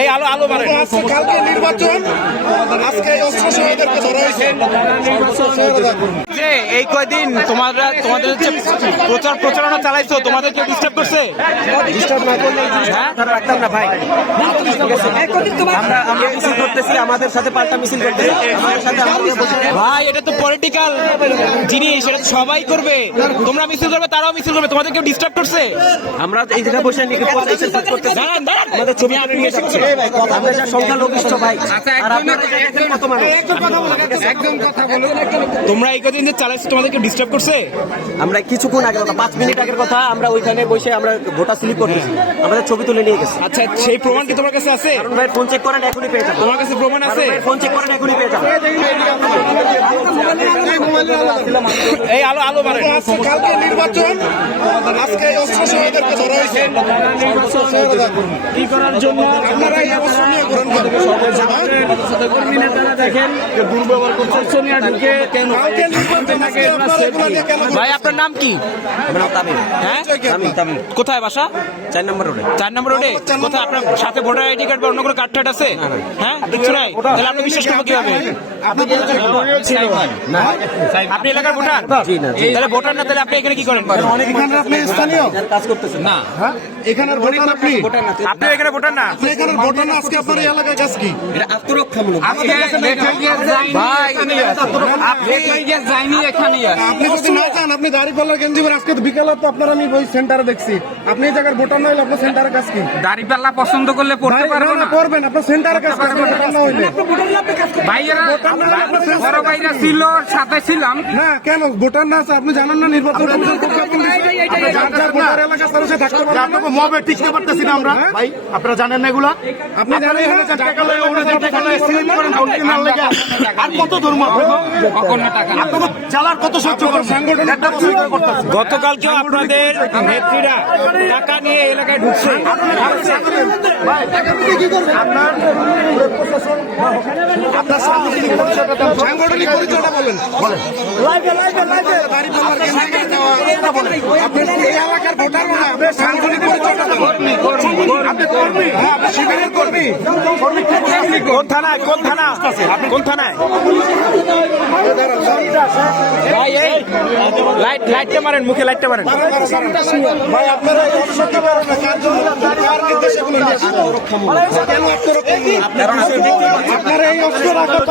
এই আলো আলো মানে কালকে নির্বাচন, আজকে অস্ত্র সহায়দেরকে ধরা হয়েছে। যে এই কয়দিন তোমাদের হচ্ছে প্রচারণা চালাইছো, তোমাদেরকে ডিস্টার্ব করছে? ডিস্টার্ব না করলে রাখতাম না ভাই। আমরা মিছিল করতেছি, আমাদের সাথে পাল্টা মিছিল করতেছি ভাই। এটা তো পলিটিক্যাল জিনিস, এটা তো সবাই করবে। তোমরা মিছিল করবে, তারাও মিছিল করবে, তোমাদের কেউ ডিস্টার্ব করছে? আমরা এই জায়গায় বসে আমাদের ছবি নিয়ে যাচ্ছে। আমরা যা সংখ্যালঘিষ্ঠ ভাই, আর আপনারা দেখেন কত মানুষ। তোমরা এই কদিন যে চালাইছো, তোমাদের কেউ ডিস্টার্ব করছে? আমরা কিছুক্ষণ আগে 5 মিনিট আগের কথা, আমরা ওইখানে বসে আমরা ভোটার স্লিপ করতেছি, আমাদের ছবি তুলে নিয়ে গেছে। আচ্ছা, সেই প্রমাণ কি তোমার কাছে আছে? কারণ ভাই ফোন চেক করেন, এখনই পেয়ে যাবেন। তোমার কাছে প্রমাণ আছে? ফোন চেক করেন, এখনই পেয়ে যাবেন। এই আলো আলো মানে কালকে নির্বাচন, আজকে অস্ত্র সহায়দেরকে ধরা হয়েছে। কি করার জন্য আপনারা এই অস্ত্র নিয়ে গ্রহণ করেন। কর্মী নেতারা দেখেন দুর্ব্যবহার করছে, সোনিয়া ঢুকে কেন? কালকে নির্বাচন, আজকে আপনারা এগুলো নিয়ে কেন? ভাই আপনার নাম কি? হ্যাঁ, কোথায় বাসা? 4 নম্বর রোডে। 4 নম্বর রোডে। কোথায় আপনার সাথে ভোটার আইডি কার্ড বা অন্য কোনো কার্ড টার্ড আছে? হ্যাঁ, কিছু নাই। তাহলে আপনি বিশ্বাস করবো কিভাবে? আপনি এলাকার ভোটার? তাহলে ভোটার না, তাহলে আপনি এখানে কি করেন? এখানে আপনি স্থানীয় কাজ করতেছেন না, এখানের ভোটার আপনি? আপনি এখানে ভোটার না? আপনি এখানের ভোটার না, আজকে আপনার এই এলাকায় কাজ কি? এটা আত্মরক্ষামূলক। ভাই আপনি এখানে আপনি যদি না চান, আপনি দাঁড়িপাল্লার গেঞ্জি পরে, আজকে বিকালে তো আপনার আমি ওই সেন্টারে দেখছি, আপনি এই জায়গার ভোটার না হইলে আপনার সেন্টারে কাজ কি? দাড়িপাল্লা পছন্দ করলে পড়তে পারবো না। করবেন, আপনার সেন্টারে কাজ করতে ভোটার না হইলে। ভাইয়েরা বড় ভাইরা ছিল, সাথে ছিলাম না কেন ভোটার না আছে? আপনি জানেন না নির্বাচন কমিশন করতে আপনি যার যার ভোটার এলাকা তার সাথে থাকতে পারবেন না। মবে টিকতে পারতেছি না আমরা ভাই, আপনারা জানেন না এগুলা? আপনি জানেন না টাকা লাগে ওরা টাকা লাগে সিলেক্ট করেন অরিজিনাল লাগে। আর কত ধর্ম আপনারা চালার কত সহ্য করেন? সাংগঠনিক একটা বছর করতেছে। গতকালকেও আপনাদের নেত্রীরা টাকা নিয়ে এলাকায় ঢুকছে। ভাই কি করবেন আপনার প্রশাসন, আপনার সাংগঠনিক পরিচয়টা দেন। সাংগঠনিক পরিচয়টা বলেন। দাঁড়িপাল্লার গেঞ্জি পরে দেওয়া এটা বলেন। আপনি এই এলাকার ভোটার না, আপনি সাংগঠনিক পরিচয়টা বলেন। আপনি কর্মী? হ্যাঁ, আপনি শিবিরের কর্মী। কোন থানায়? কোন থানা? কোন থানায়? ভাই এই লাইটটা মারেন, মুখে লাইটটা মারেন। ভাই আপনারা এই অবসরটা পারেন না, কার জন্য? কার নির্দেশে এগুলো নিয়ে আসছেন? কেন আত্মরক্ষা? আপনারা এই অস্ত্র রাখার